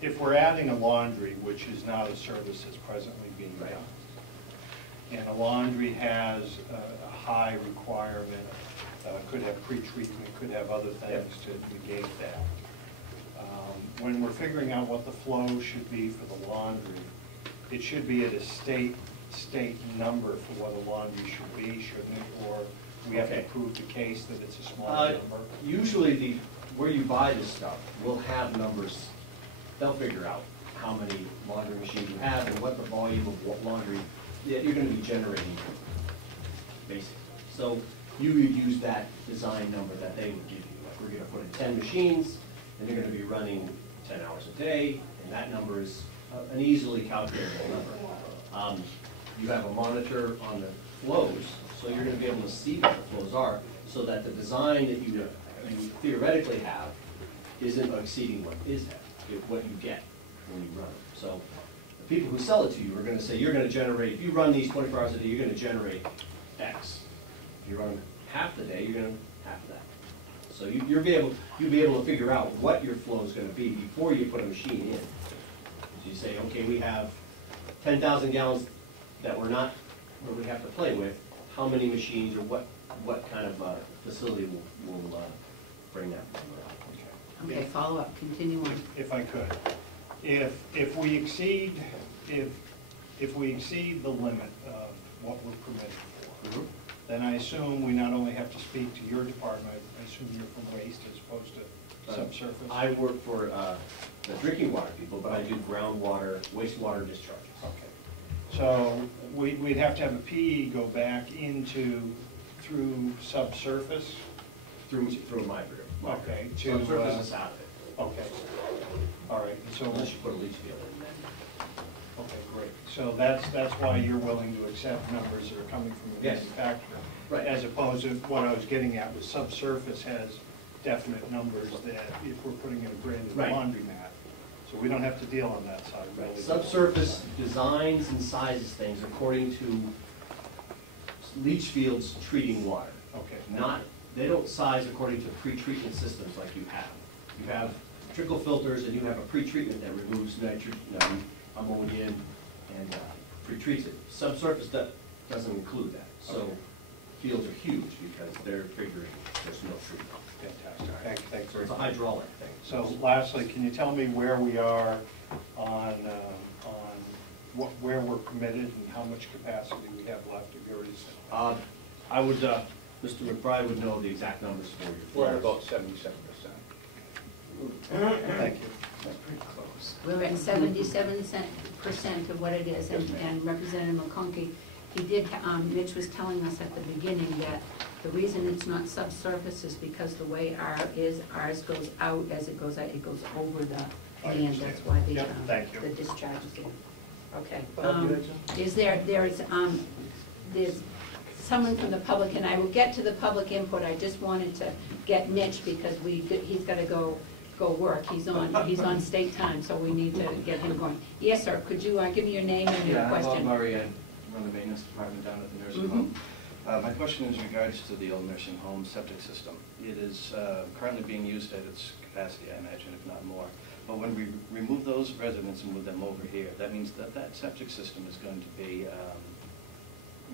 if we're adding a laundry, which is not a service that's presently being done, and a laundry has a high requirement, could have pre-treatment, could have other things to negate that. When we're figuring out what the flow should be for the laundry, it should be at a state number for what a laundry should be, shouldn't it? Or we have to prove the case that it's a small number? Usually where you buy this stuff will have numbers. They'll figure out how many laundry machines you have and what the volume of laundry that you're going to be generating, basically. So you would use that design number that they would give you. Like, we're going to put in 10 machines, and they're going to be running 10 hours a day, and that number is an easily calculable number. You have a monitor on the flows, so you're going to be able to see what the flows are, so that the design that you theoretically have isn't exceeding what you get when you run it. So the people who sell it to you are going to say, you're going to generate, if you run these 24 hours a day, you're going to generate X. If you run them half the day, you're going to half that. So you'll be able to figure out what your flow is going to be before you put a machine in. So you say, okay, we have 10,000 gallons that we're not, where we have to play with. How many machines or what kind of facility will bring that? Okay, follow up. Continue on. If I could, if we exceed the limit of what we're permitted for, then I assume we not only have to speak to your department. I assume you're from waste as opposed to subsurface. I work for the drinking water people, but I do groundwater, wastewater discharges. Okay. So we'd have to have a PE go back through subsurface? Through my group. Okay. Subsurface is out of it. Okay. All right. And so unless you put a leach field in there. Okay, great. So that's why you're willing to accept numbers that are coming from the manufacturer. Right. As opposed to what I was getting at was subsurface has definite numbers that if we're putting in a brand new laundromat. So we don't have to deal on that side. Right. Really. Subsurface designs and sizes things according to leach fields treating water. Okay. They don't size according to pre-treatment systems like you have. You have trickle filters and you have a pre-treatment that removes ammonia and pre-treats it. Subsurface doesn't include that. So fields are huge because they're figuring there's no treatment. Fantastic. Thanks. So it's a hydraulic thing. So lastly, can you tell me where we are on where we're permitted and how much capacity we have left? Have you already said? I would, Mr. McBride would know the exact numbers for you. We're at about 77%. Thank you. That's pretty close. We're at 77% of what it is, and Representative McConkey, he did. Mitch was telling us at the beginning that the reason it's not subsurface is because the way ours goes out as it goes out, it goes over the land. That's why the discharge is there. Okay. There's someone from the public, and I will get to the public input. I just wanted to get Mitch because he's got to go work. He's on state time, so we need to get him going. Yes, sir. Could you give me your name and your question? I'm Bob Murray. I run the maintenance department down at the nursing home. My question is in regards to the old nursing home septic system. It is currently being used at its capacity, I imagine, if not more. But when we remove those residents and move them over here, that means that that septic system is going to be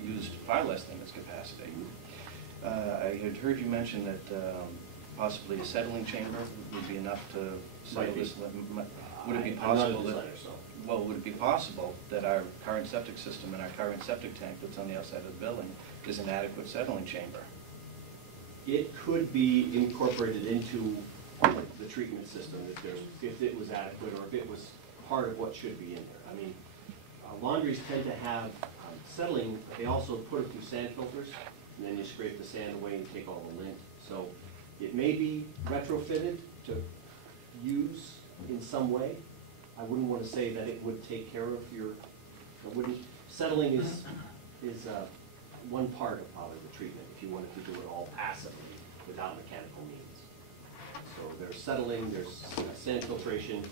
used far less than its capacity. I had heard you mention that possibly a settling chamber would be enough to settle this. Would it be possible that? Well, would it be possible that our current septic system and our current septic tank that's on the outside of the building is an adequate settling chamber? It could be incorporated into the treatment system if it was adequate or if it was part of what should be in there. I mean, laundries tend to have settling, but they also put it through sand filters, and then you scrape the sand away and take all the lint. So it may be retrofitted to use in some way. I wouldn't want to say that it would take care of your, settling is one part of probably the treatment if you wanted to do it all passively without mechanical means. So there's settling, there's sand filtration,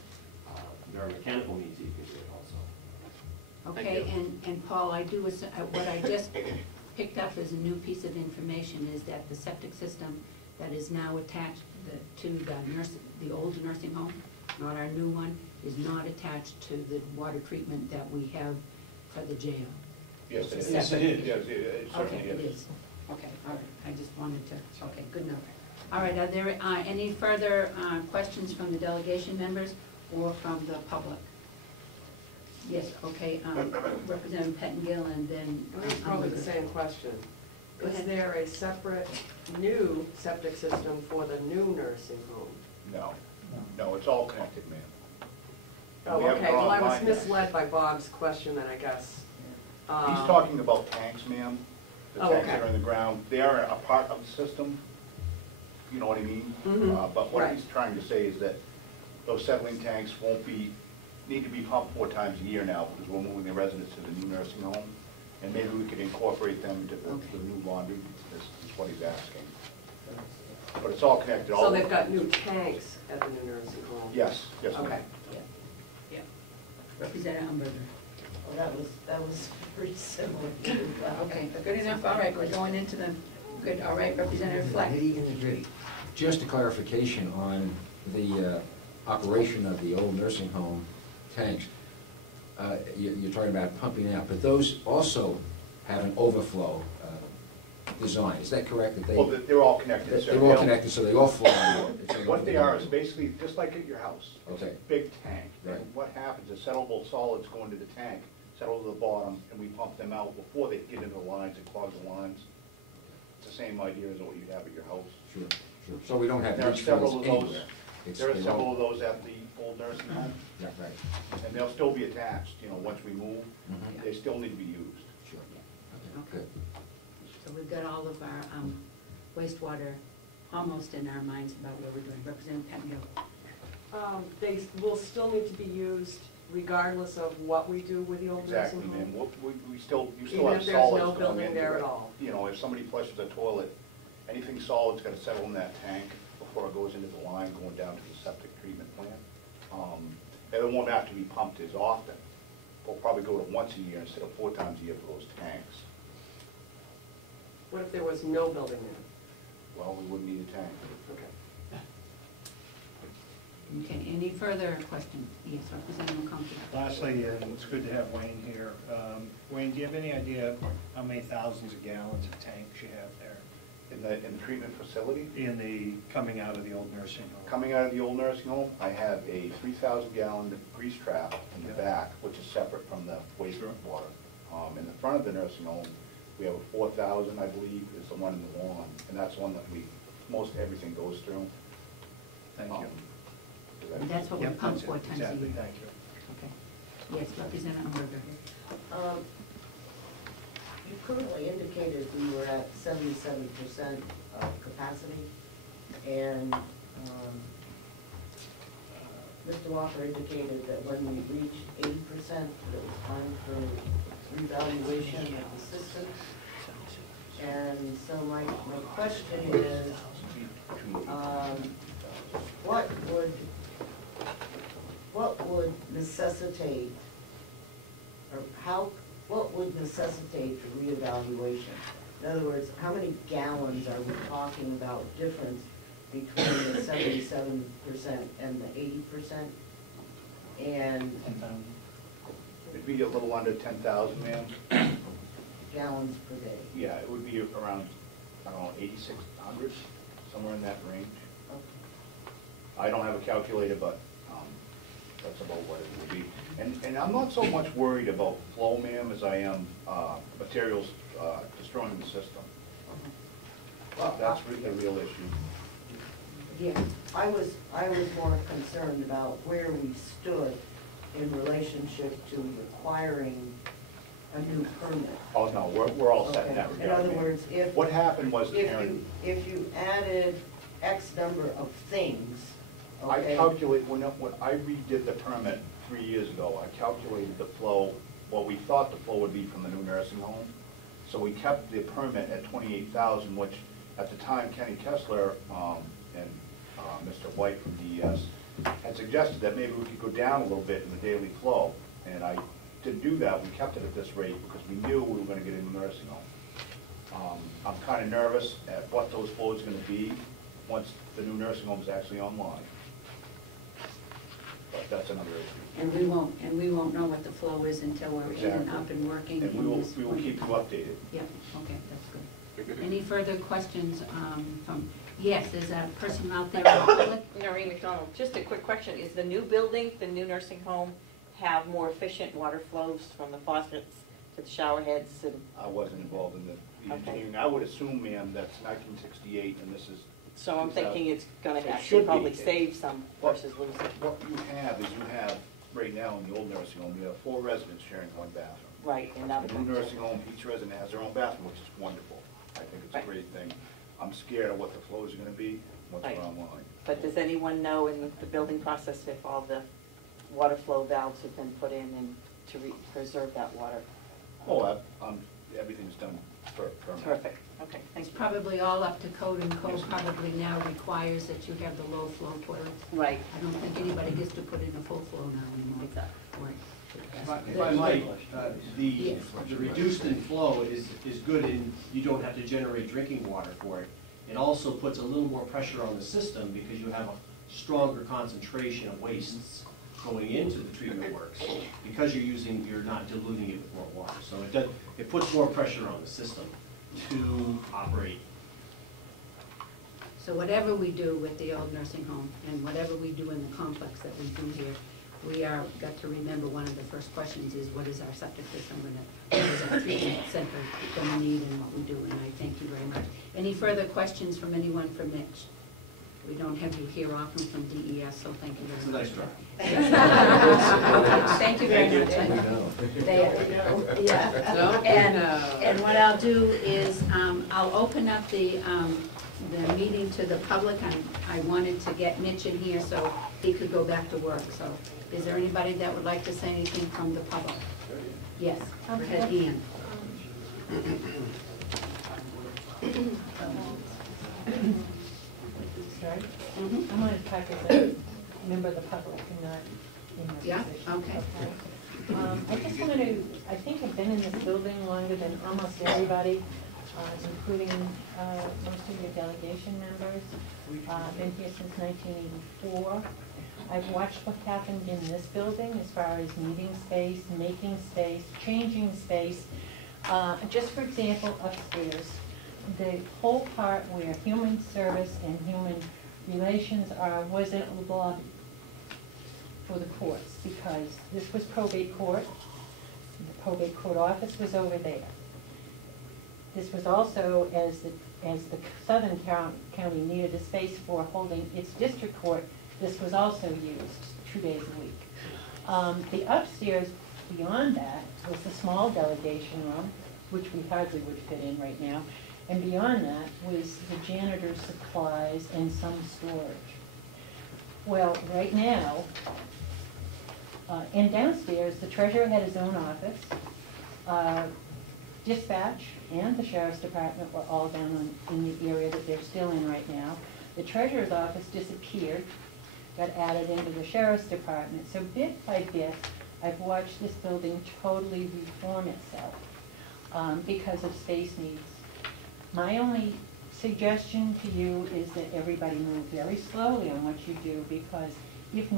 there are mechanical means that you can do it also. Okay, and Paul, what I just picked up as a new piece of information is that the septic system that is now attached to the old nursing home not our new one, is not attached to the water treatment that we have for the jail. Yes, it is. Yes, it is. Yes, it certainly Okay, it is. is. Okay, all right, I just wanted to, okay, good enough. All right, are there any further questions from the delegation members or from the public? Yes, okay, Representative Pettingill and then. It's probably the same question. Go Is ahead. there a separate new septic system for the new nursing home? No, it's all connected, ma'am. Oh, We have okay, well, I was drawn lines. misled by Bob's question then, I guess. He's talking about tanks, ma'am. The Oh, tanks okay. that are in the ground, they are a part of the system, you know what I mean? Mhm. But what Right. he's trying to say is that those settling tanks need to be pumped 4 times a year now because we're moving the residents to the new nursing home. And maybe we could incorporate them into the new laundry, is what he's asking. But it's all connected. So they've got new tanks at the new nursing home? Yes, yes, ma'am. Okay. Yeah. Representative Umberger. Well, that was pretty similar. Okay, good enough, all right, we're going into the, good, all right, Representative Fleck. Just a clarification on the operation of the old nursing home tanks. You're talking about pumping out, but those also have an overflow design. Is that correct? That Well, they're all connected. sir. they're all connected, so they all flow out. What they are is basically just like at your house. It's a Okay. big tank. Right. And what happens is settleable solids go into the tank, settle to the bottom, and we pump them out before they get into the lines and clog the lines. It's the same idea as what you have at your house. Sure, sure. So we don't have There are leach several fields of those. anywhere. It's- There are they several all- of those at the old nursing home, Yeah, right. and they'll still be attached, once we move. Mhm. They still need to be used. Sure. Okay. Good. So we've got all of our wastewater almost in our minds about what we're doing. Representative Pettingill. They will still need to be used regardless of what we do with the old Exactly, nursing man. home? You still Even have if there's no solids going building into there it. at all? If somebody flushes a toilet, anything solid's gotta settle in that tank before it goes into the line going down to the septic treatment plant. It won't have to be pumped as often. We'll probably go to once a year instead of 4 times a year for those tanks. What if there was no building there? Well, we wouldn't need a tank. Okay. Okay, any further questions? Yes, Representative McConkey. Lastly, and it's good to have Wayne here. Wayne, do you have any idea how many thousands of gallons of tanks you have there In the treatment facility, coming out of the old nursing home? coming out of the old nursing home, I have a 3,000-gallon grease trap in the back, which is separate from the wastewater. In the front of the nursing home, we have a 4,000, I believe, is the one in the lawn, and that's one that most everything goes through. Thank you. And that's what we Yep, pump that's it. 4 times a Exactly, year. thank you. Okay. Yes, Representative Umberger. You currently indicated we were at 77% of capacity, and Mr. Walker indicated that when we reach 80%, it was time for revaluation of the system. And so my question is, what would necessitate, or what would necessitate a reevaluation? In other words, how many gallons are we talking about difference between the 77% and the 80%? And It'd be a little under 10,000, ma'am. gallons per day? Yeah, it would be around, I don't know, 8,600, somewhere in that range. Okay. I don't have a calculator, but that's about what it would be. And I'm not so much worried about flow, ma'am, as I am materials destroying the system. Well, That's really the real issue. Yeah, I was more concerned about where we stood in relationship to requiring a new permit. Oh, no, we're all set in that Okay. regard. In other ma'am. words, if. What happened was, Karen, If you added X number of things, I okay? calculate, when I redid the permit 3 years ago, I calculated the flow, what we thought the flow would be from the new nursing home. So we kept the permit at 28,000, which at the time Kenny Kessler and Mr. White from DES had suggested that maybe we could go down a little bit in the daily flow. And I didn't do that. We kept it at this rate because we knew we were going to get a new nursing home. I'm kind of nervous at what those flows are going to be once the new nursing home is actually online. but that's another issue. And we won't know what the flow is until we're in and up and working. And in this we will keep you updated. Yeah, okay, that's good. Any further questions from, yes, there's a person out there in the public? Noreen McDonald, just a quick question. Is the new building, the new nursing home, have more efficient water flows from the faucets to the shower heads? And I wasn't involved in the Okay. engineering. I would assume, ma'am, that's 1968, and this is. so I'm thinking it's going It to should actually be. probably save some What- versus losing. What you have is you have, right now in the old nursing home, you have 4 residents sharing 1 bathroom. Right, and now The new nursing home, each resident has their own bathroom, which is wonderful. I think it's a Right. great thing. I'm scared of what the flows are gonna be, what's Right. online. But does anyone know in the building process if all the water flow valves have been put in and to preserve that water? Oh, everything's done for. Terrific, okay, thank It's you. probably all up to code, and code probably now requires that you have the low flow toilets. Right, I don't think anybody gets to put in a full flow now anymore. exactly. Right. If I might, the reduced in flow is good, and you don't have to generate drinking water for it. It also puts a little more pressure on the system because you have a stronger concentration of wastes going into the treatment works, because you're not diluting it with more water. So it puts more pressure on the system to operate. So whatever we do with the old nursing home, and whatever we do in the complex that we do here, got to remember one of the first questions is, what is our septic system gonna, what is our treatment center gonna need, and what we do, and I thank you very much. Any further questions from anyone for Mitch? We don't have you here often from DES, so thank you very much. It's a nice Yes. Thank you very much. We know. There, yeah. And what I'll do is, I'll open up the meeting to the public. I wanted to get Mitch in here so he could go back to work, so is there anybody that would like to say anything from the public? Yes, go ahead, Ian. Sorry? Mhm. I'm going to talk as a member of the public and not in my Yeah, position. okay. I just wanted to, I think I've been in this building longer than almost everybody, including most of your delegation members. I've been here since 1984. I've watched what happened in this building as far as needing space, making space, changing space. Just for example, upstairs, the whole part where human service and human relations was a lobby for the courts, because this was probate court. The probate court office was over there. This was also, as the Southern County needed a space for holding its district court, this was also used 2 days a week. The upstairs beyond that was the small delegation room, which we hardly would fit in right now. And beyond that was the janitor's supplies and some storage. Well, right now, and downstairs, the treasurer had his own office. Dispatch and the sheriff's department were all down in the area that they're still in right now. The treasurer's office disappeared, got added into the sheriff's department. So bit by bit, I've watched this building totally reform itself because of space needs. My only suggestion to you is that everybody move very slowly on what you do, because if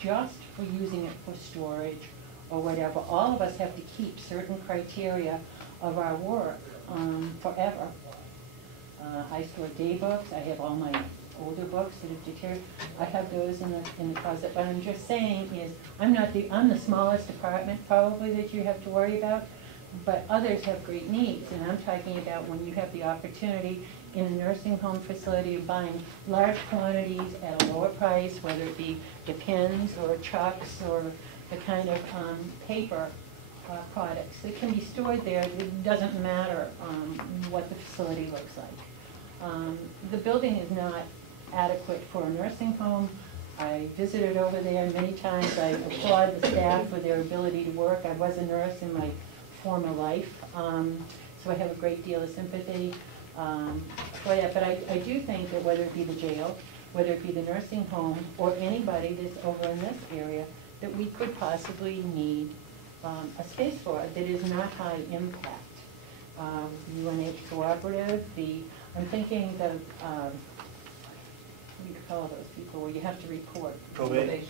just for using it for storage or whatever, all of us have to keep certain criteria of our work forever. I store day books. I have all my older books that have deteriorated. I have those in the closet. What I'm just saying is, I'm the smallest department probably that you have to worry about, but others have great needs, and I'm talking about when you have the opportunity in a nursing home facility of buying large quantities at a lower price, whether it be Depends or Chucks or the kind of paper products that can be stored there. It doesn't matter what the facility looks like. The building is not adequate for a nursing home. I visited over there many times. I applaud the staff for their ability to work. I was a nurse in my former life, so I have a great deal of sympathy for that. But I do think that whether it be the jail, whether it be the nursing home, or anybody that's over in this area, that we could possibly need a space for it that is not high impact. UNH Cooperative, I'm thinking the, what do you call those people where you have to report? Probate.